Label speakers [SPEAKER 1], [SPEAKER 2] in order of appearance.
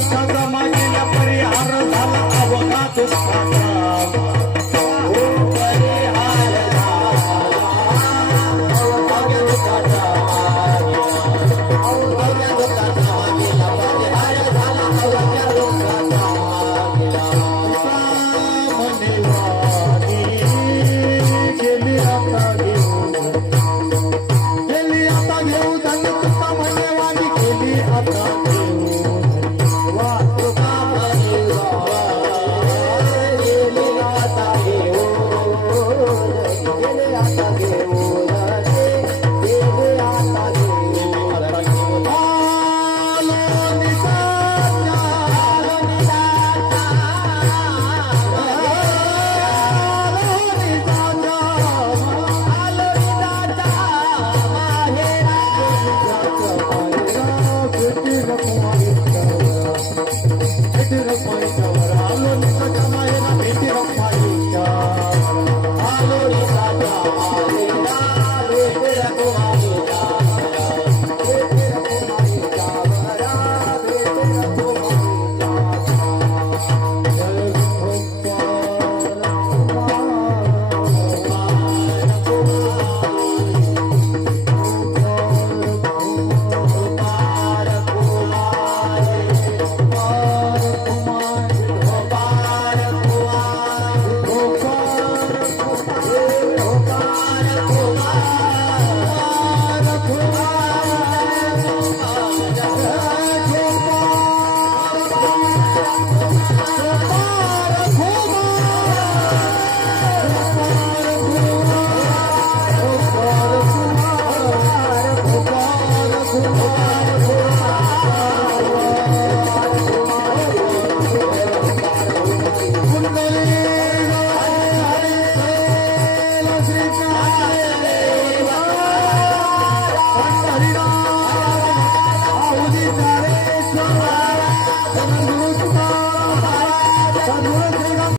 [SPEAKER 1] परिहार झाला अवघात Amazon.